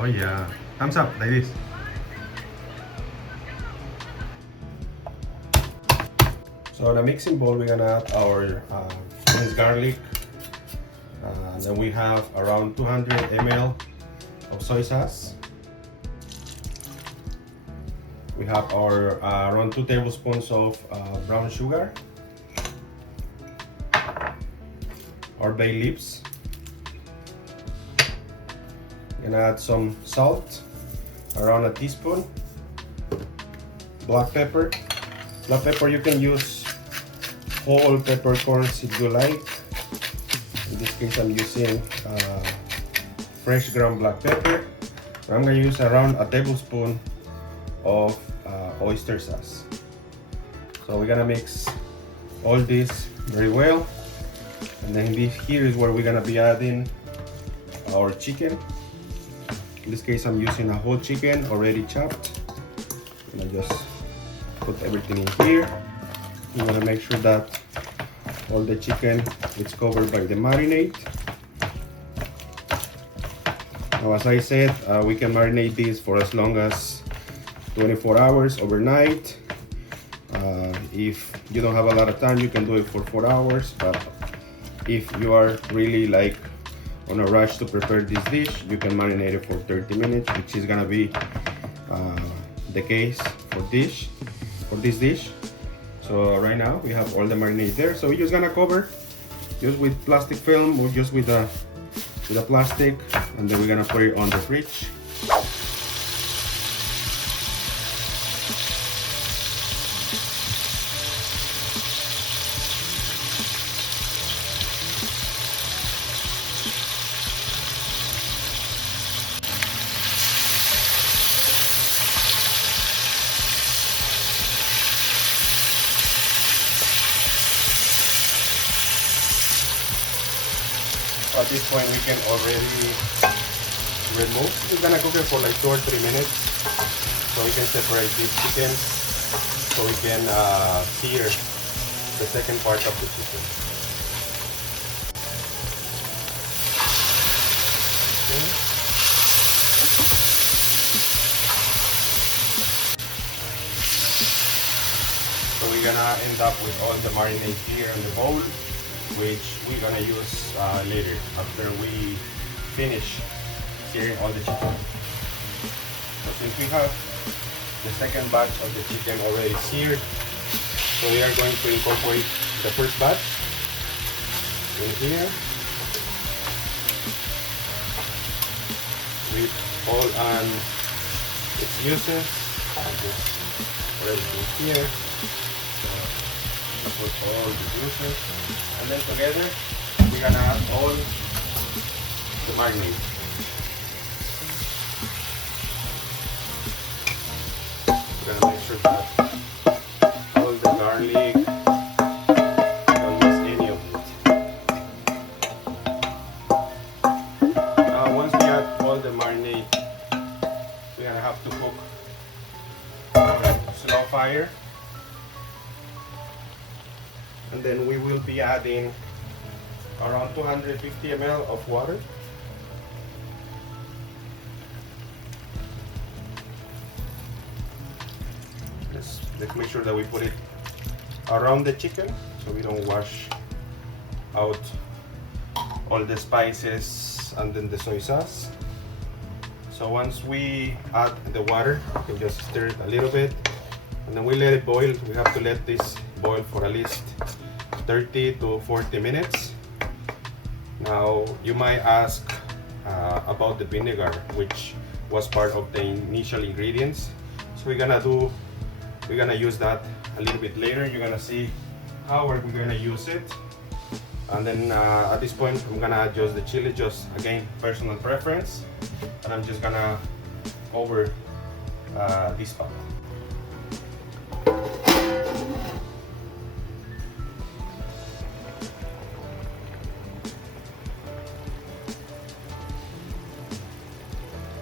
Oh yeah. Thumbs up like this. So the mixing bowl, we're gonna add our minced garlic. Then we have around 200 ml of soy sauce. We have our around 2 tablespoons of brown sugar. Our bay leaves. Gonna add some salt, around a teaspoon. Black pepper. Black pepper, you can use whole peppercorns if you like. In this case, I'm using fresh ground black pepper. I'm gonna use around a tablespoon of oyster sauce. So we're gonna mix all this very well. And then here is where we're gonna be adding our chicken. In this case, I'm using a whole chicken already chopped. And I just put everything in here. I'm gonna make sure that all the chicken is covered by the marinade. Now, as I said, we can marinate this for as long as 24 hours overnight. If you don't have a lot of time, you can do it for 4 hours. But if you are really like on a rush to prepare this dish, you can marinate it for 30 minutes, which is gonna be the case for this dish. So right now we have all the marinade there. So we're just gonna cover just with plastic film or just with a plastic, and then we're gonna put it on the fridge. At this point, we can already remove. We're gonna cook it for like 2 or 3 minutes, so we can separate this chicken, so we can sear the second part of the chicken. Okay. So we're gonna end up with all the marinade here in the bowl, which we're gonna use later after we finish searing all the chicken. So since we have the second batch of the chicken already seared, so we are going to incorporate the first batch in here with all on its uses. I just already in here. Put all the juices, and then together we're gonna add all the marinade. We're gonna make sure that all the garlic, don't miss any of it. Now once we add all the marinade, we're gonna have to cook on slow fire. And then we will be adding around 250 ml of water. Let's make sure that we put it around the chicken so we don't wash out all the spices and then the soy sauce. So once we add the water, we can just stir it a little bit, and then we let it boil. We have to let this boil for at least 30 to 40 minutes. Now you might ask about the vinegar, which was part of the initial ingredients. So we're gonna use that a little bit later. You're gonna see how we're gonna use it. And then at this point, I'm gonna adjust the chili, just again personal preference, and I'm just gonna cover this pot.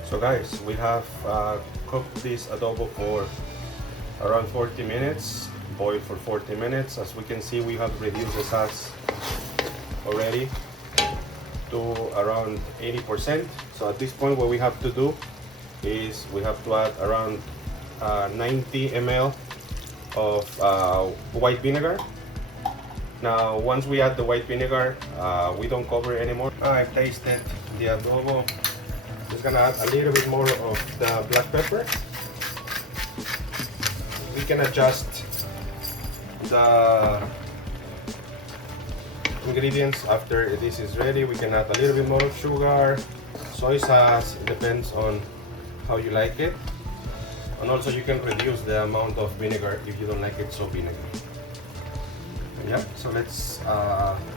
So guys, we have cooked this adobo for around 40 minutes, boiled for 40 minutes. As we can see, we have reduced the sauce already to around 80%. So at this point, what we have to do is we have to add around 90 ml of white vinegar. Now, once we add the white vinegar, we don't cover it anymore. I've tasted the adobo. Just gonna add a little bit more of the black pepper. We can adjust the ingredients after this is ready. We can add a little bit more of sugar, soy sauce. It depends on how you like it. And also you can reduce the amount of vinegar if you don't like it so vinegary. Yeah, so let's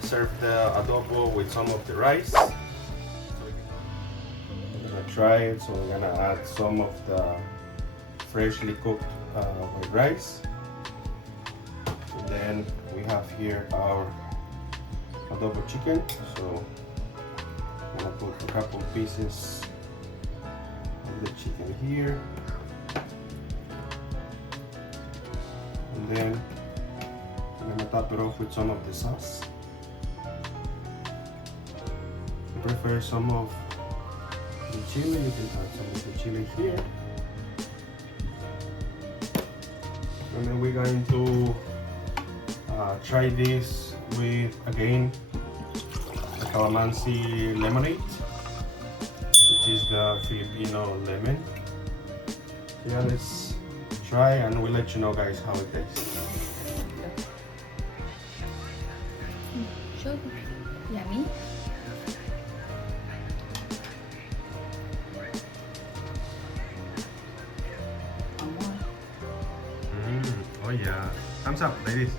serve the adobo with some of the rice. So we're gonna try it. So we're gonna add some of the freshly cooked white rice. And then we have here our adobo chicken. So I'm gonna put a couple pieces of the chicken here. And then I'm gonna top it off with some of the sauce. If you prefer some of the chili, you can add some of the chili here. And then we're going to try this with, again, the calamansi lemonade, which is the Filipino lemon. Yeah, let's try and we'll let you know, guys, how it tastes. So yummy. Oh yeah, thumbs up, ladies.